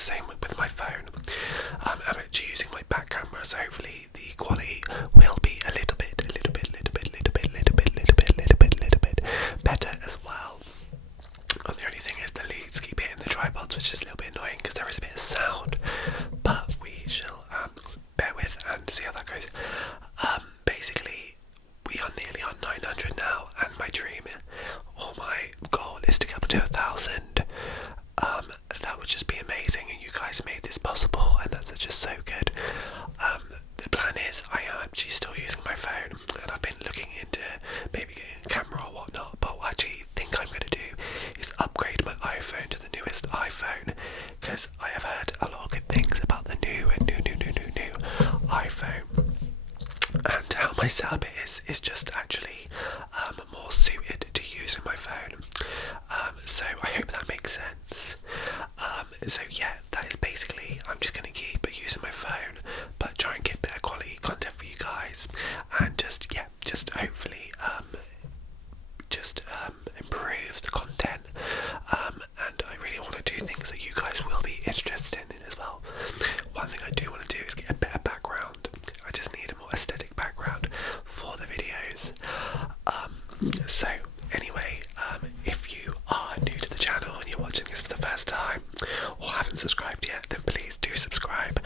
same with my phone. I'm actually using my back camera, so hopefully the quality will be a little bit better as well. And the only thing is the leads keep hitting the tripods, which is a little bit annoying because there is a bit of sound, but we shall bear with and see how that goes. Basically, we are nearly on 900 now, and my dream or my goal is to get up to 1,000. That would just be amazing, and you guys made this possible, and that's just so good. The plan is I am actually still using my phone, and I've been looking into maybe getting a camera or whatnot, but what I actually think I'm going to do is upgrade my iPhone to the newest iPhone, because I have heard a lot of good things about the new iPhone. And how my setup is just actually more suited to using my phone. So I hope that makes sense. So yeah, that is basically, I'm just going to keep using my phone, but try and get better quality content for you guys, and just hopefully improve the content. And I really want to do things that you guys will be interested in as well. One thing I do want to do is get a better background. I just need a more aesthetic background for the videos. So anyway, if you are new to the channel and you're watching this for the first time or haven't subscribed yet, then please do subscribe.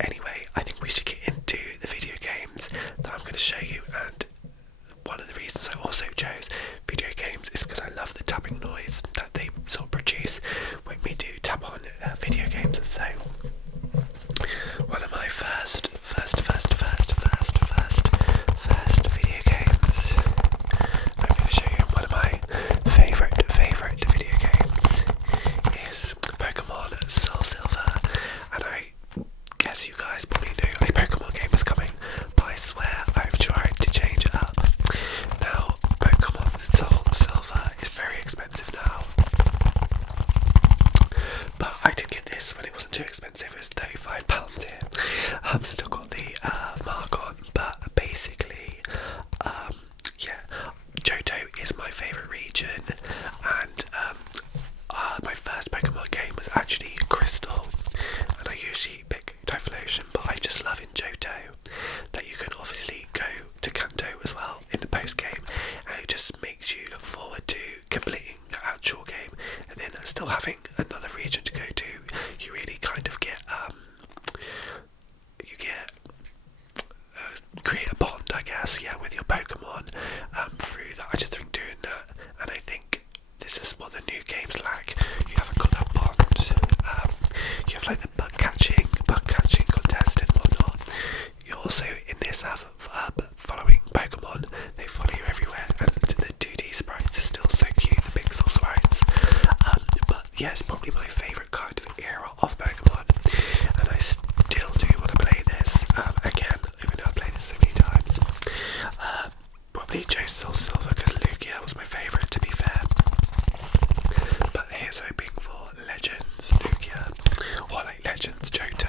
Anyway, I think we should get into the video games that I'm going to show you, and one of the reasons I also chose video games is because I love the tapping noise that they sort of produce when we do tap on video games. So one of my first video games, I'm going to show you one of my favourite video games is Pokemon Soul Silver, and I guess you guys probably knew a Pokemon game is coming, but I swear I've tried to change it up. Now, Pokemon Soul Silver is very expensive now, but I did get this when it wasn't too expensive. It was £35 here. I've still got the mark on, but basically, yeah, Johto is my favourite region, and my first Pokemon game was actually Crystal, and I usually pick Typhlosion, but I just love in Johto that you can obviously go to Kanto as well in the post game, and it just makes you look forward to completing the actual game, and then still having another region to go to. You really kind of get create a bond, I guess, yeah, with your Pokemon through that. I just think doing that, and I think this is what the new games lack. You haven't got that bond. You have like the bug catching contest and whatnot. You also in this have following Pokemon. They follow you everywhere, and the 2D sprites are still so cute, the pixel sprites. But yeah, it's probably my favourite kind of era of Pokemon, and I still do want to play this again, even though I've played it so many times. Probably Johto Soul Silver, because Lugia was my favourite, to be fair. But here's hoping for Legends Lugia, or like Legends Johto.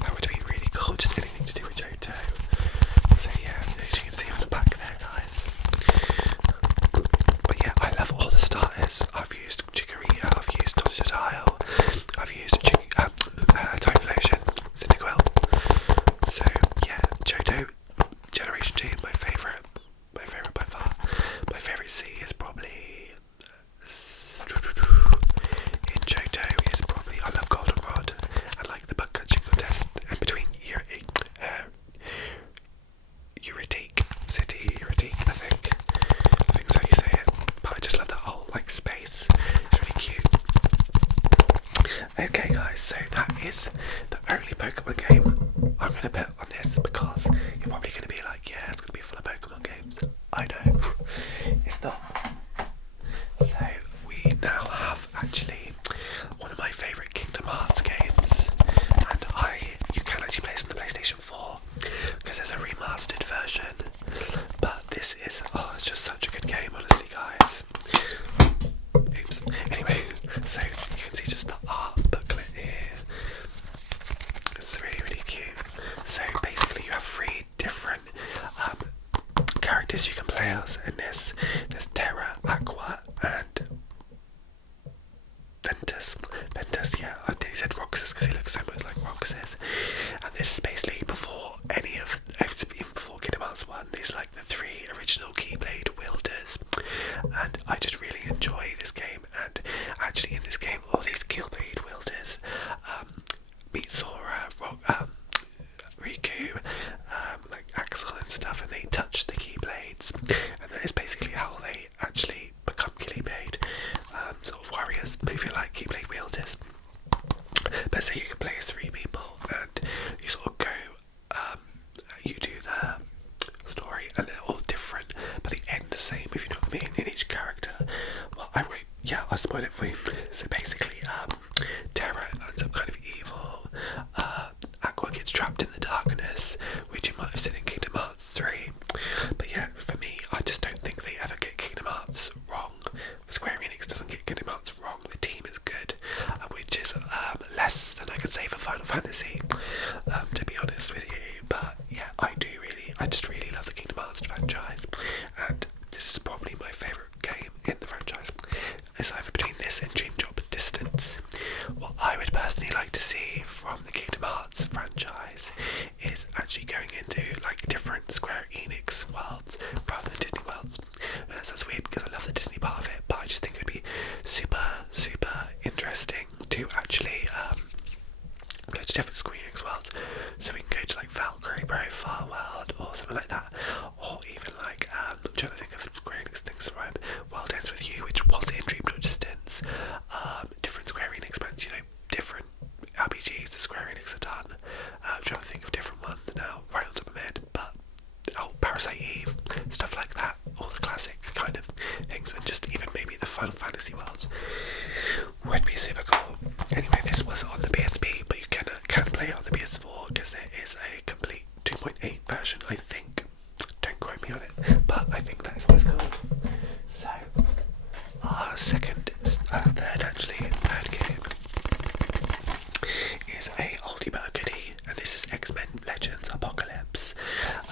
That would be really cool, just anything to do with Johto. So yeah, as you can see on the back there, guys. But yeah, I love all the starters. I've used Chikorita, I've used Totodile, I've used Typhlosion, Cyndaquil. So yeah, Johto Generation 2, my favourite by far. My favourite C is probably in Johto is probably, I love Goldenrod. I like the bug catching contest in between Uritique, I think that's how you say it. But I just love that whole like space. It's really cute. Okay guys, so that is the only Pokemon game I'm going to put on this, because you're probably going to be like, yeah, it's going to be full of Pokemon games. I know, it's not. So we now have actually one of my favourite Kingdom Hearts games, and you can actually play this on the PlayStation 4 because there's a remastered version. But this is, it's just such a good game, honestly, guys. Oops. Anyway, so you can see just the art booklet here. It's really, really cute. So basically, you have 3 different characters you can play as. nearly said Roxas because he looks so much like Roxas. And this is basically before even before Kingdom Hearts 1, these are like the 3 original Keyblade wielders. And I just really enjoy this game. And actually in this game, all these Keyblade wielders meet Sora, Riku, like Axel and stuff, and they touch the Keyblades. And that is basically how they actually become Keyblade sort of warriors, if you like, Keyblade wielders. But say you can play as 3 people, and you sort of go, you do the story, and they're all different, but they end the same, if you know what I mean, in each character. Well, I'll spoil it for you. So basically, Terra ends up kind of evil. Aqua gets trapped in the darkness, which you might have seen in Kingdom Hearts 3. But yeah, for me, I just don't think they ever get Kingdom Hearts wrong. Square Enix doesn't get Kingdom Hearts wrong. The team is good, which is less than I could say for Final Fantasy, to be honest with you. But yeah, I just really love the Kingdom Hearts franchise, and this is probably my favourite game in the franchise. It's either between this and Dream Drop Distance. What I would personally like to see from the Kingdom Hearts franchise is actually going into like different Square Enix worlds rather than Disney worlds. And that sounds weird because I love the Disney part of it, but I just think it would be super interesting to actually go to different Square Enix worlds. So we can go to like Valkyrie Profile World or something like that, or even like I'm trying to think of Square Enix things that rhyme. World Ends With You, which was in Dream Drop Distance. Different Square Enix bands, different RPGs that Square Enix have done. I'm trying to think of different ones now, right on top of my head, but Parasite Eve, stuff like that, all the classic kind of things, and just even maybe the Final Fantasy worlds would be super cool. Anyway, this was on the PSP, but you can play it on the PS4 because there is a complete 2.8 version, I think. Don't quote me on it, but I think that is what it's called. So, our third game is a oldie but a goodie, and this is X-Men Legends Apocalypse.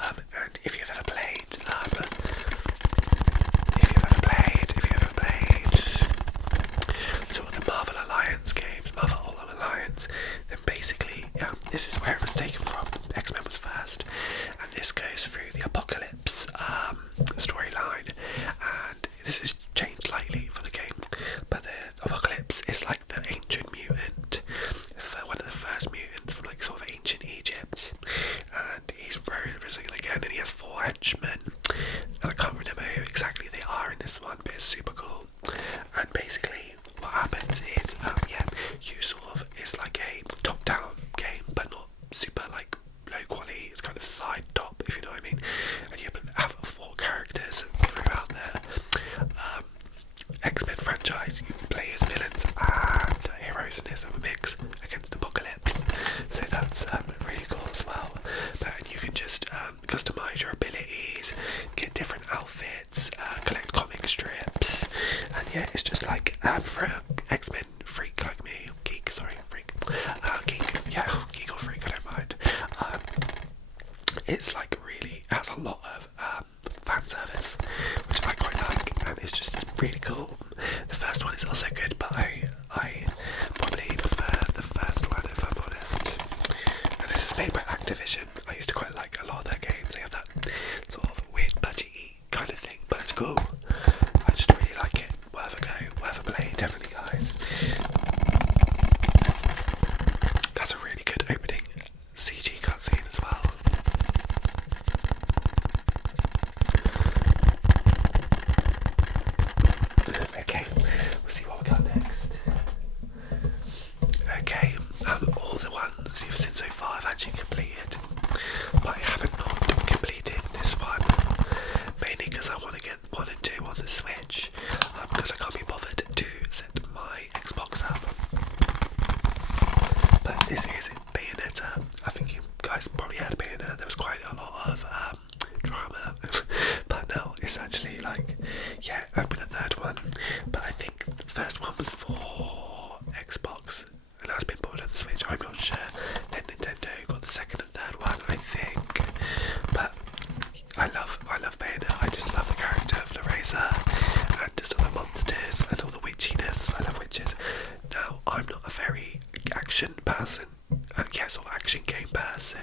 And if you've ever played sort of the Marvel Alliance games, Marvel Ultimate Alliance, then basically this is where it was taken from. X-Men was first, and this goes through the Apocalypse storyline, and this has changed slightly for the game, but the Apocalypse is like the ancient mutant, one of the first mutants from like sort of ancient Egypt, and he's risen again, and he has 4 henchmen, and I can't remember who exactly they are in this one, but it's super cool. And basically what happens is you sort of, it's like a top-down game, but not super like low quality, it's kind of side top, if you know what I mean, and you have 4 characters throughout the X-Men franchise. You can play as villains and heroes in this, of a mix against Apocalypse, so that's really cool as well. But you can just customise your abilities, get different outfits, collect comic strips, and yeah, it's just like for an X-Men freak like me, geek or freak, I don't mind. It's like really has a lot of fan service, which I quite like, and it's just really cool. The first one is also good, but I probably prefer the first one, if I'm honest. And this was made by Activision. I used to quite like a lot of their games. They have that sort of weird budget-y kind of thing, but it's cool. I just really like it. Worth a go, worth a play, definitely, guys. That's a really good opening CG cutscene as well. Okay, we'll see what we got next. Okay, all the ones you've seen so far I've actually completed, but I haven't not completed this one, mainly because I want to get 1 and 2 on the Switch, because I can't be bothered to set my Xbox up. But this is Bayonetta. I think you guys probably heard Bayonetta. There was quite a lot of drama, but now it's actually like, with the third one. But I think the first one was for Xbox, and that's been bought on the Switch. I'm not sure. Then Nintendo got the second and third one, I think. But I love Bayonetta. I just love the character of Lareza, and just all the monsters and all the witchiness. I love witches. Now, I'm not a very action person. Sort of action game person.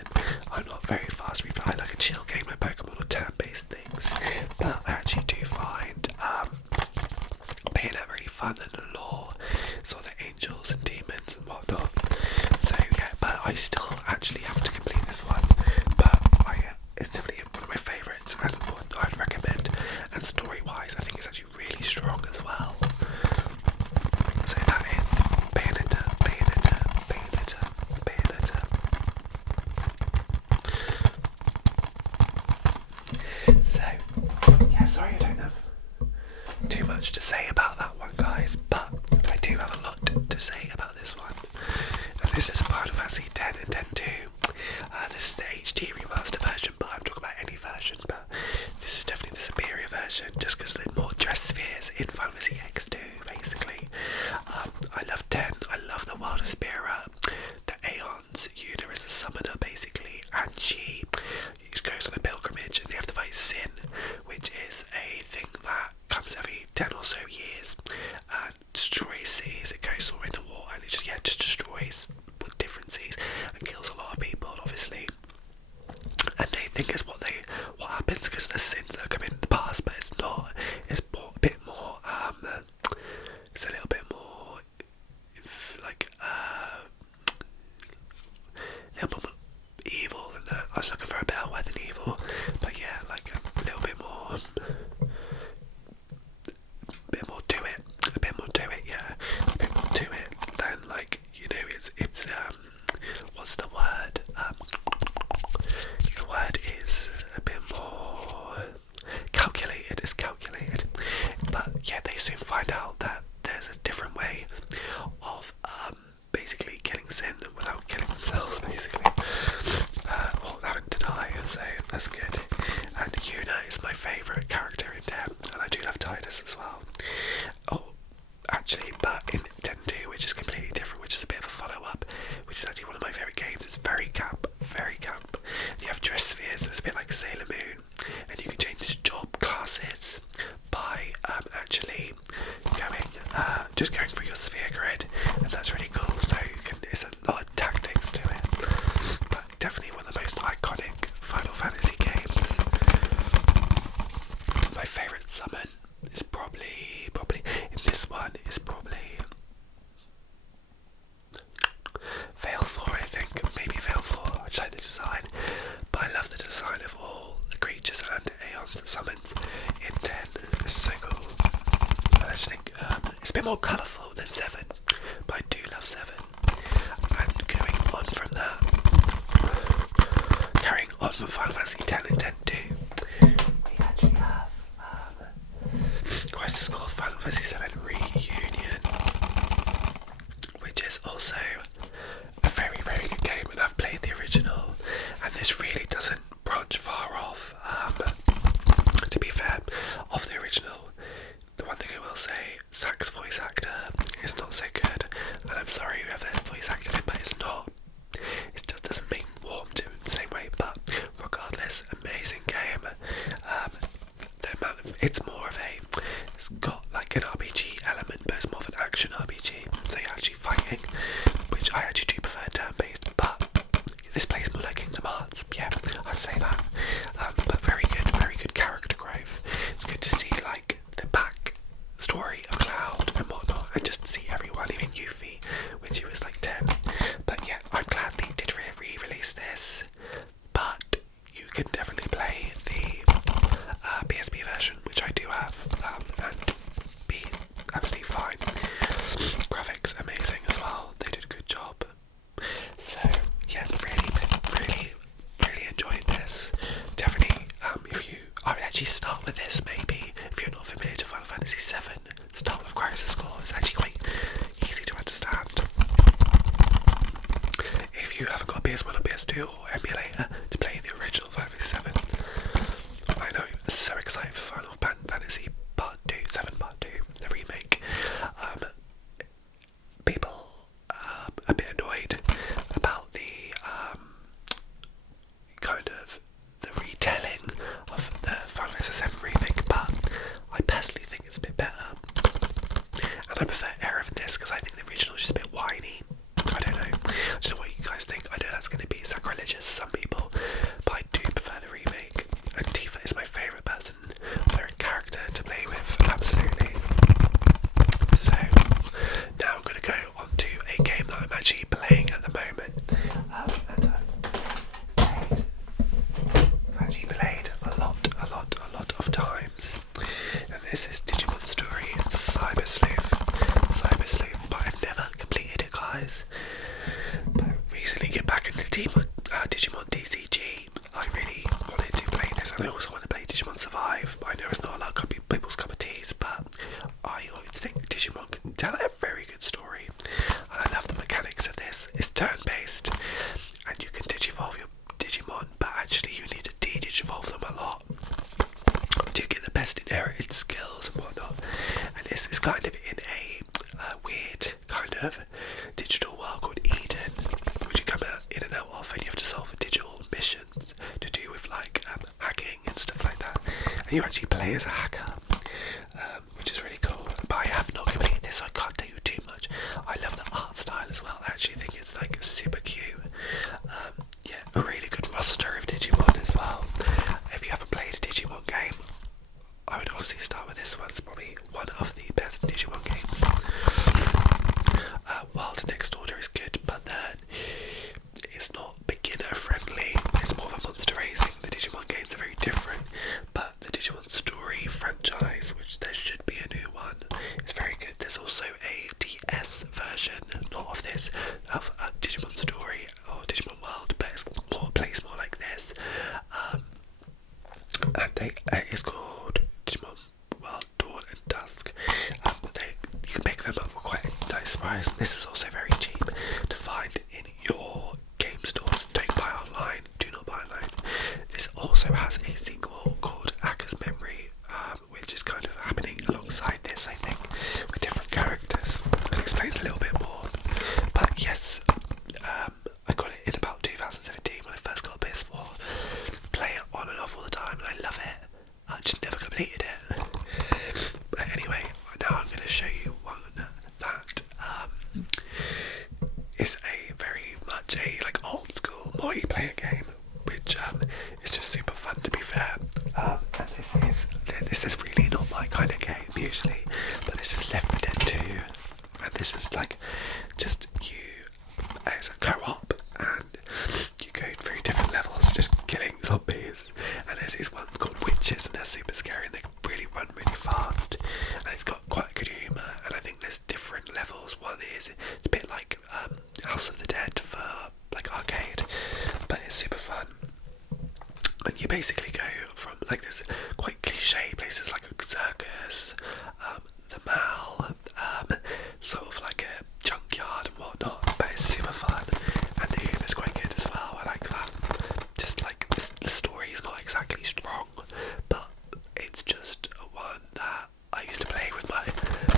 I'm not very fast reflex. I like a chill game like Pokemon or turn-based things. But I actually do find Bayonetta really fun, and the lore, sort of the angels and demons and whatnot. So yeah, but I still actually have to complete this one. But it's definitely one of my favourites and one I'd recommend. And story-wise, I think it's actually really strong as well. So that is Bayonetta. So, yeah, sorry I don't have too much to say about that one, guys, but I do have a lot to say about this one. And this is Final Fantasy X and X-2. This is the HD remaster version, but I'm talking about any version, but this is definitely the superior version, just because there's more dress spheres in Final Fantasy X2, basically. I love 10, I love the Wild Aspira, the Aeons, Yuna is a summoner, basically, and she goes on a pilgrimage, and they have to fight Sin, which is a thing that comes every 10 or so years and destroys cities. It goes all into war, and it just destroys with different cities and kills a lot of people, obviously. And they think it's what happens because of the sins that come in the past, but it's not. It's a bit more. It's a little bit more like a little more evil than that. I was looking for a better word than evil, but yeah, like a little bit more. A bit more to it, yeah. A bit more to it than, like, you know, it's what's the word? The word is a bit more calculated. It's calculated, but yeah, they soon find out that there's a different way of basically killing Sin without killing themselves, basically, or having to die. So that's good. And Yuna is my favourite character in them, and I do love Tidus as well. Oh, actually, but in X-2, which is completely different, which is a bit of a follow-up, which is actually one of my favourite games. It's very camp. You have dress spheres, it's a bit like Sailor Moon, and you can change job classes by actually going through your sphere grid, and that's really cool. So there's a lot of tactics to it, but definitely one of the most iconic Final Fantasy games. My favourite summon is probably in this one is probably Veil 4, I think. Maybe Veil 4. I just like the design, but I love the design of all the creatures and Aeons summons in 10. It's so cool. I just think it's a bit more colourful than 7, but I do love 7. And going on from that, carrying on from Final Fantasy X and X-2, we actually have Crisis Core Final Fantasy VII Reunion, which is also a very, very good game, and I've played the original, and this really doesn't branch far off, to be fair, of the original. The one thing I will say, Zack's voice actor is not so good, and I'm sorry whoever voice acted it, but it's not. It just doesn't make warm to it the same way, but regardless, amazing game. It's got like an RPG element, but it's more of an action RPG, so you're actually fighting, which I actually do prefer turn-based, but this plays more like Kingdom Hearts, yeah, I'd say that. But very good character growth. It's good to see like the back story of Cloud and whatnot, and just see everyone, even Yuffie, when she was like 10. But yeah, I'm glad they did re-release this, but you can definitely play the PSP version, which I do have, and be absolutely fine. Graphics amazing as well, they did a good job. So yeah, really enjoyed this. Definitely, I would actually start with this, maybe, if you're not familiar to Final Fantasy VII, start with Crisis Core. It's actually quite easy to understand. If you haven't got a PS1 or PS2 or emulator to play the original Final Fantasy VII, I know, I'm so excited for Final Fantasy Part 2, 7 Part 2, the remake. People a bit annoyed about the kind of the retelling of the Final Fantasy VII remake, but I personally think it's a bit better, and I prefer Aerith in this because I think the original is just a bit whiny. I don't know. actually playing at the moment, and I've actually played a lot of times. And this is Digimon Story Cyber Sleuth, but I've never completed it, guys. But recently get back into Digimon DCG. I really wanted to play this, and I also want to play Digimon Survive. I know it's not a lot of people's cup of teas, but I think Digimon can tell a very good story. And I love the mechanics of this. It's turn-based, and you can digivolve your Digimon, but actually you need to de-digivolve them a lot to get the best inherited skills and whatnot. And this is kind of in a weird kind of digital world called Eden, which you come out in and out of, and you have to solve digital missions to do with like hacking and stuff like that. And you actually play as a hacker, which is really cool. But I have not completed this, so I can't tell you too much. I love the art style as well. I actually think it's like super cute. Yeah, a really good roster of Digimon as well. If you haven't played a Digimon game, I would honestly start with this one. It's probably one of the best Digimon games. Wild Next Order is good, but then it's not beginner friendly. It's more of a monster raising. The Digimon games are very different, but the Digimon Story franchise, which there should be a new one, is very good. There's also a DS version, not of this, of Digimon Story or Digimon World, but it plays more like this. And it's called Digimon World Dawn and Dusk. You can pick them up for quite a nice price. This is also very cheap to find in your game stores. Don't buy online. Do not buy online. This also has a sequel called Hacker's Memory, which is kind of happening alongside this, I think, with different characters. It explains a little bit more. But yes, I got it in about 2017 when I first got a PS4. Play it on and off all the time, and I love it. I just never completed it. But anyway, now I'm going to show you one that is a very much a like old school multiplayer game, which is just super fun, to be fair. And this is really not my kind of game usually, but this is Left 4 Dead 2, and this is like just you as a co-op, and you go through different levels just killing zombies. And there's these ones called witches, and they're super scary, and they can really run really fast, and it's got quite good humour. And I think there's different levels. One is it's a bit like House of the Dead for like arcade, but it's super fun. And you basically go from like this quite cliche places like a circus, the mall, sort of like a junkyard and whatnot, but it's super fun, and the humour's quite good as well. I like that. Just like the story is not exactly strong, but it's just one that I used to play with my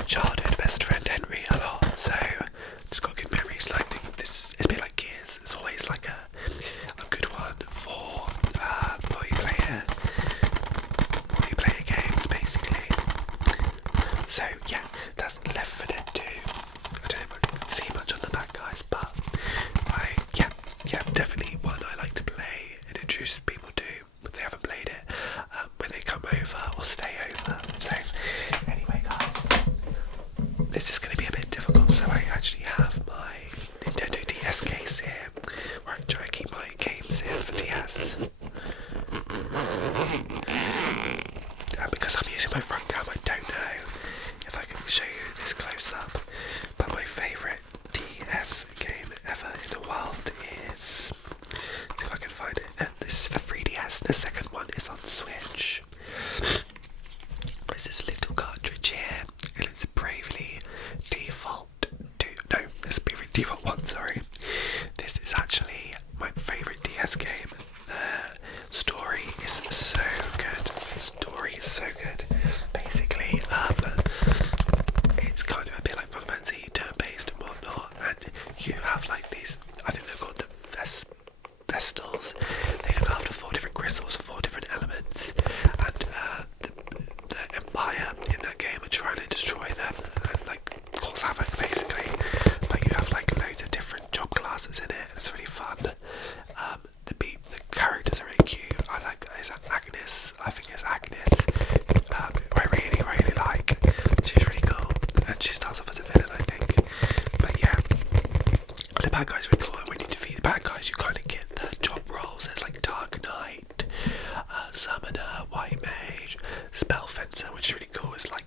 childhood best friend Henry a lot, so it's got good memories. Like this, it's a bit like Gears. It's always like a good one for multiplayer games, basically. the bad guys are really cool, and when you defeat the bad guys, you kind of get the job roles. There's like Dark Knight, Summoner, White Mage, Spell Fencer, which is really cool. It's like